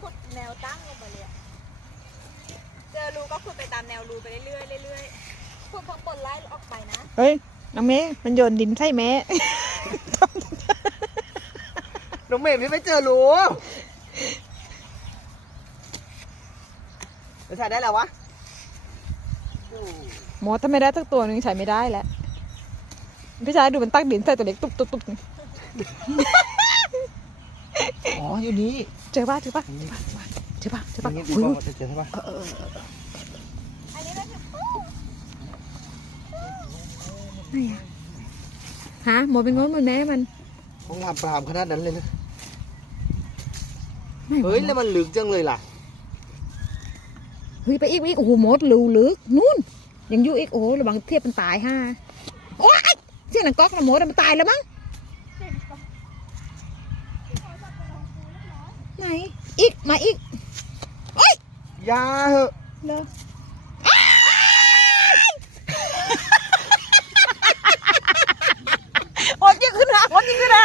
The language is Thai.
ขุดแนวตั้งลงไปเลยเจอรูก็ขุดไปตามแนวรูไปเรื่อยๆเรื่อยๆขุดข้างบนไล่ออกไปนะเฮ้ยน้องเมย์มันโยนดินใส่แม่ น้องเมย์ไม่เจอรู้จะใส่ได้แล้ววะ หมอถ้าไม่ได้สักตัวนึงใช้ไม่ได้แล้วพี่ชายดูมันตักดินใส่ตัวเล็กตุ๊บตุ๊บตุ๊บ อ๋ออยู่นี่ เจอป่ะเจอป่ะเจอป่ะเจอป่ะ ดี อุ้ย กว่าจะเจอใช่ปะ อันนี้ก็คือ ฮะหมอเป็นง้อมันแม่มัน ต้องงามปรามขนาดนั้นเลยนะ ไม่ เฮ้ยแล้วมันลึกจังเลยล่ะ เฮ้ยไปอีกโอ้โหหมดรูลึกนู่นยังอยู่อีกโอ้ระวังเทียบมันตายฮ่าโอ้ยเสียงหนังก๊อกนะหมดมันตายแล้วมั้งไหนอีกมาอีกโอ้ย ยาเหอะ เลย โอ๊ยยิ่งขึ้นนะโอ๊ยยิ่งขึ้นนะ